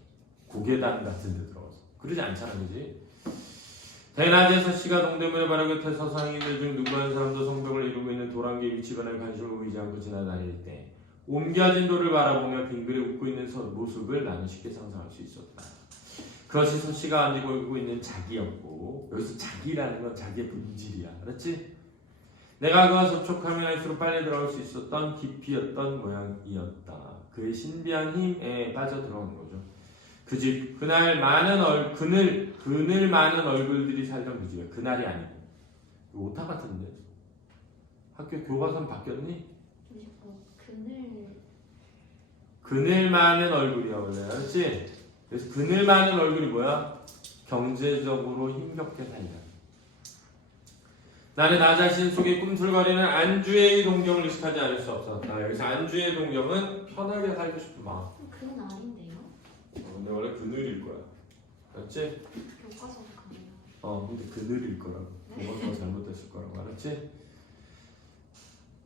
고개단 같은 데 들어가서. 그러지 않잖아, 그지? 대낮에 서씨가 동대문의 바로 곁에 서서 상인들 중 누구 한 사람도 성벽을 이루고 있는 도랑개 위치반에 관심을 보이지 않고 지나다닐 때 옮겨진 돌을 바라보며 빙그레 웃고 있는 모습을 나는 쉽게 상상할 수 있었다. 그것이 서씨가 안고 있는 자기였고 여기서 자기라는 건 자기의 본질이야. 알았지? 내가 그와 접촉하면 할수록 빨리 들어갈 수 있었던 깊이였던 모양이었다. 그의 신비한 힘에 빠져들어간 거죠. 그 집, 그늘 많은 얼굴들이 살던 그 집이야. 그날이 아니고. 오타 같은데. 학교 교과선 바뀌었니? 그늘 많은 얼굴이야 원래. 알았지? 그래서 그늘 많은 얼굴이 뭐야? 경제적으로 힘겹게 살다. 나는 나 자신 속에 꿈틀거리는 안주의 동경을 의식하지 않을 수 없었다. 여기서 안주의 동경은 편하게 살고 싶은 마음. 그건 아닌데요? 근데 원래 그늘일 거야. 알았지? 교과서 가네요. 근데 그늘일 거라고. 뭐가 잘못됐을 거라고. 알았지?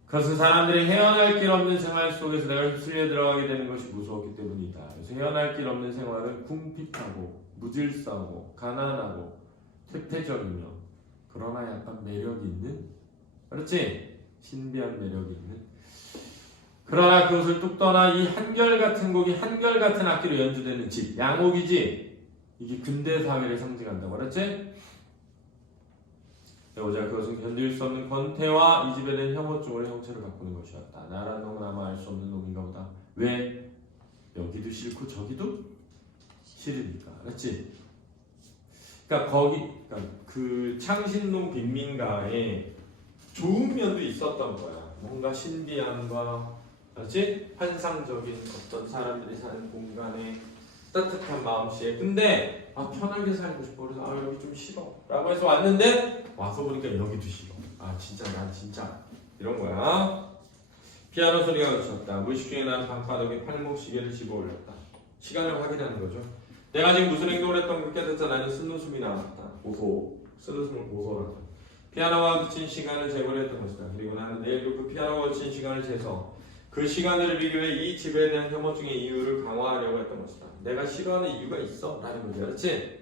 그것은 사람들이 헤어날 길 없는 생활 속에서 내가 휩쓸려 들어가게 되는 것이 무서웠기 때문이다. 그래서 헤어날 길 없는 생활은 궁핍하고 무질서하고 가난하고 퇴폐적이며 그러나 약간 매력이 있는, 그렇지? 신비한 매력이 있는. 그러나 그것을 뚝 떠나 이 한결같은 곡이 한결같은 악기로 연주되는 집, 양옥이지? 이게 근대 사회를 상징한다고, 그렇지? 배우자 그것은 견딜 수 없는 권태와 이 집에 대한 혐오증으로 형체를 바꾸는 것이었다. 나란 놈은 아마 알 수 없는 놈인가 보다. 왜? 여기도 싫고 저기도 싫으니까. 그렇지? 그러니까 그러니까 그 창신동 빈민가에 좋은 면도 있었던 거야. 뭔가 신비함과, 그렇지? 환상적인 어떤 사람들이 사는 공간에 따뜻한 마음씨에. 근데 편하게 살고 싶어. 그래서 여기 좀 싫어 라고 해서 왔는데 와서 보니까 여기도 싫어. 진짜 난 진짜 이런 거야. 피아노 소리가 그쳤다. 무의식 중에 난 방바닥에 팔목 시계를 집어 올렸다. 시간을 확인하는 거죠. 내가 지금 무슨 행동을 했던 걸 깨닫자 나는 쓴웃음이 나왔다. 고소. 쓴웃음을 고소라고. 피아노와 그친 시간을 재고를 했던 것이다. 그리고 나는 내일도 그 피아노와 그친 시간을 재서 그 시간을 비교해 이 집에 대한 혐오증의 이유를 강화하려고 했던 것이다. 내가 싫어하는 이유가 있어 라는 거지. 그렇지?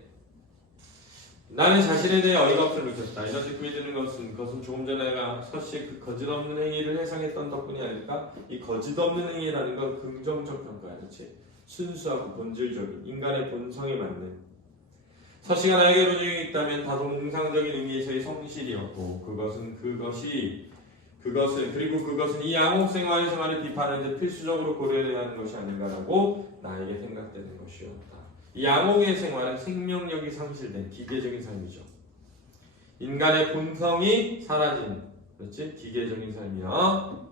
나는 자신에 대해 어이가 없음을 느꼈다. 이런 듣고 드는 그것은 조금 전에 내가 서씨의 그 거짓없는 행위를 해상했던 덕분이 아닐까? 이 거짓없는 행위라는 건 긍정적 평가야. 그렇지? 순수하고 본질적인 인간의 본성에 맞는. 서씨가 나에게 본 적이 있다면 다소 몽상적인 의미에서의 성실이었고 그것은 이 양옥 생활의 생활을 비판하는데 필수적으로 고려해야 하는 것이 아닌가라고 나에게 생각되는 것이었다. 이 양옥의 생활은 생명력이 상실된 기계적인 삶이죠. 인간의 본성이 사라진, 그렇지? 기계적인 삶이야.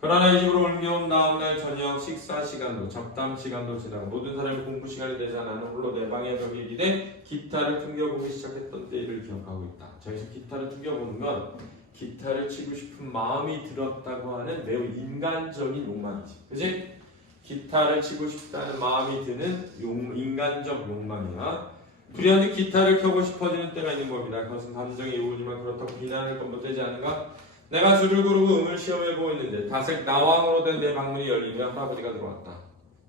그러나 이 집으로 옮겨온 다음날 저녁 식사 시간도 잡담 시간도 지나고 모든 사람이 공부 시간이 되자 나는 홀로 내 방의 벽에 기대 기타를 튕겨보기 시작했던 때를 기억하고 있다. 저기서 기타를 튕겨보는 건 기타를 치고 싶은 마음이 들었다고 하는 매우 인간적인 욕망이지. 그치? 기타를 치고 싶다는 마음이 드는 인간적 욕망이야. 불현듯 기타를 켜고 싶어지는 때가 있는 겁니다. 그것은 감정의 요구지만 그렇다고 비난할 건 못되지 않은가? 내가 줄을 그르고 음을 시험해보고 있는데 다색 나왕으로 된 내 방문이 열리며 할아버지가 들어왔다.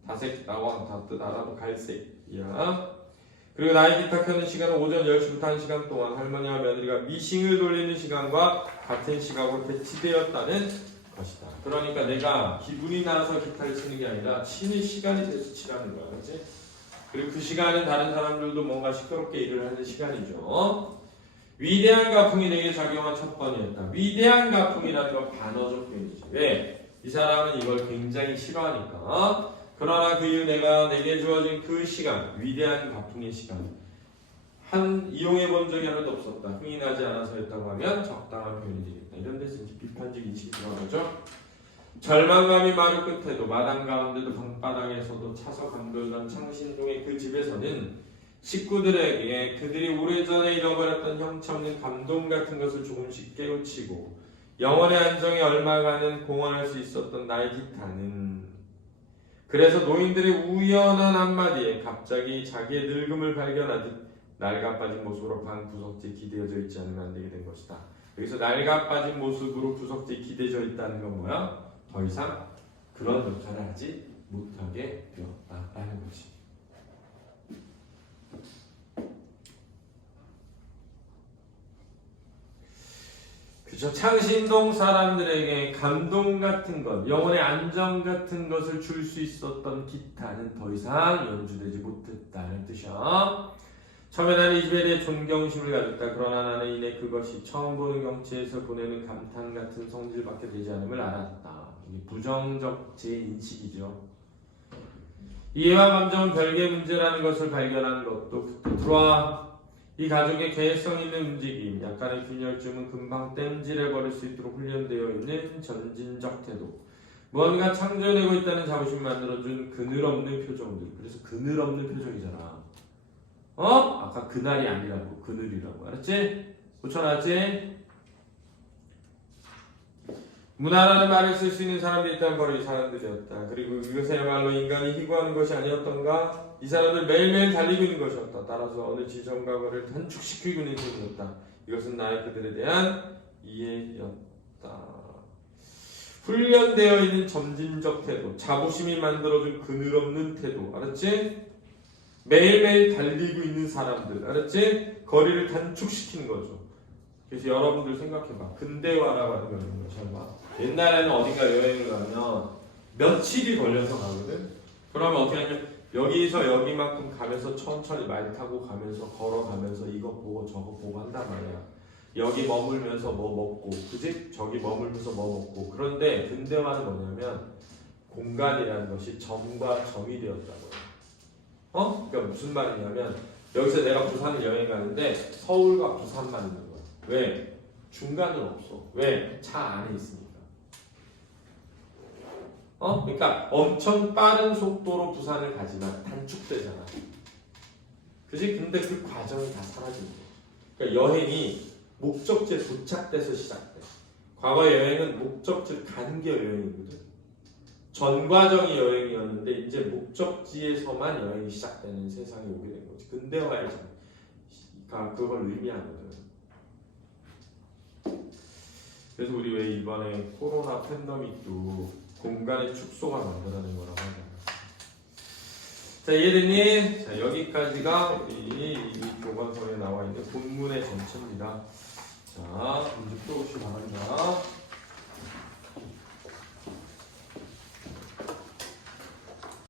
다색 나왕 다 뜻 알아도 갈색이야. 그리고 나의 기타 켜는 시간은 오전 10시부터 1시간 동안 할머니와 며느리가 미싱을 돌리는 시간과 같은 시각으로 배치되었다는 것이다. 그러니까 내가 기분이 나서 기타를 치는 게 아니라 치는 시간이 돼서 치라는 거야. 그렇지? 그리고 그 시간은 다른 사람들도 뭔가 시끄럽게 일을 하는 시간이죠. 위대한 가풍이 내게 작용한 첫 번이었다. 위대한 가풍이라는 건 반어적 표현이지. 왜? 이 사람은 이걸 굉장히 싫어하니까. 그러나 그 이후 내게 주어진 그 시간, 위대한 가풍의 시간 이용해 본 적이 하나도 없었다. 흥이 나지 않아서였다고 하면 적당한 표현이 되겠다. 이런 데서 이제 비판적 인식이 들어가죠. 절망감이 마루 끝에도 마당 가운데도 방바닥에서도 차서 감돌던 창신동의 그 집에서는 식구들에게 그들이 오래전에 잃어버렸던 형체없는 감동 같은 것을 조금씩 깨우치고 영혼의 안정에 얼마간은 공헌할 수 있었던 나의 기타는 그래서 노인들의 우연한 한마디에 갑자기 자기의 늙음을 발견하듯 낡아빠진 모습으로 방 구석지에 기대어져 있지 않으면 안 되게 된 것이다. 여기서 낡아빠진 모습으로 구석지에 기대져 있다는 건 뭐야? 더 이상 그런 역할을 하지 못하게 되었다라는 것이. 그죠? 창신동 사람들에게 감동 같은 것, 영혼의 안정 같은 것을 줄 수 있었던 기타는 더 이상 연주되지 못했다는 뜻이야. 처음에 나는 이 집에 대해 존경심을 가졌다. 그러나 나는 이내 그것이 처음 보는 경치에서 보내는 감탄 같은 성질밖에 되지 않음을 알았다. 이게 부정적 재인식이죠. 이해와 감정은 별개의 문제라는 것을 발견한 것도 그때 들어와. 이 가족의 계획성 있는 움직임, 약간의 균열쯤은 금방 땜질해버릴 수 있도록 훈련되어 있는 전진적 태도, 무언가 창조해내고 있다는 자부심을 만들어준 그늘없는 표정들. 그래서 그늘없는 표정이잖아. 아까 그날이 아니라고 그늘이라고. 알았지? 고쳐놨지? 문화라는 말을 쓸 수 있는 사람들이 있다는 버릴 사람들이었다. 그리고 이것야말로 인간이 희구하는 것이 아니었던가? 이 사람들 매일매일 달리고 있는 것이었다. 따라서 어느 지점과 거를 단축시키고 있는 셈이었다. 이것은 나의 그들에 대한 이해였다. 훈련되어 있는 점진적 태도, 자부심이 만들어준 그늘없는 태도. 알았지? 매일매일 달리고 있는 사람들. 알았지? 거리를 단축시키는 거죠. 그래서 여러분들 생각해봐. 근대화라고 하는 거는 설마 옛날에는 어딘가 여행을 가면 며칠이 걸려서 가거든. 그러면 어떻게 하냐면 여기서 여기만큼 가면서 천천히 말 타고 가면서 걸어가면서 이거 보고 저거 보고 한단 말이야. 여기 머물면서 뭐 먹고, 그지? 저기 머물면서 뭐 먹고. 그런데 근대화는 뭐냐면 공간이라는 것이 점과 점이 되었다고요. 그러니까 무슨 말이냐면 여기서 내가 부산을 여행 가는데 서울과 부산만 있는 거야. 왜? 중간은 없어. 왜? 차 안에 있으니까. 그러니까 엄청 빠른 속도로 부산을 가지만 단축되잖아. 그지? 근데 그 과정이 다 사라지는 거야. 그러니까 여행이 목적지에 도착돼서 시작돼. 과거 여행은 목적지를 가는 게 여행이거든. 전 과정이 여행이었는데 이제 목적지에서만 여행이 시작되는 세상이 오게 된 거지. 근대화의 장, 그걸 의미하거든. 그래서 우리 왜 이번에 코로나 팬데믹도 공간의 축소가 만들어낸 거라고 하잖아. 자, 이해됐니? 자, 여기까지가 우리 이 교과서에 나와 있는 본문의 전체입니다. 자, 문제 풀어보시기 바랍니다.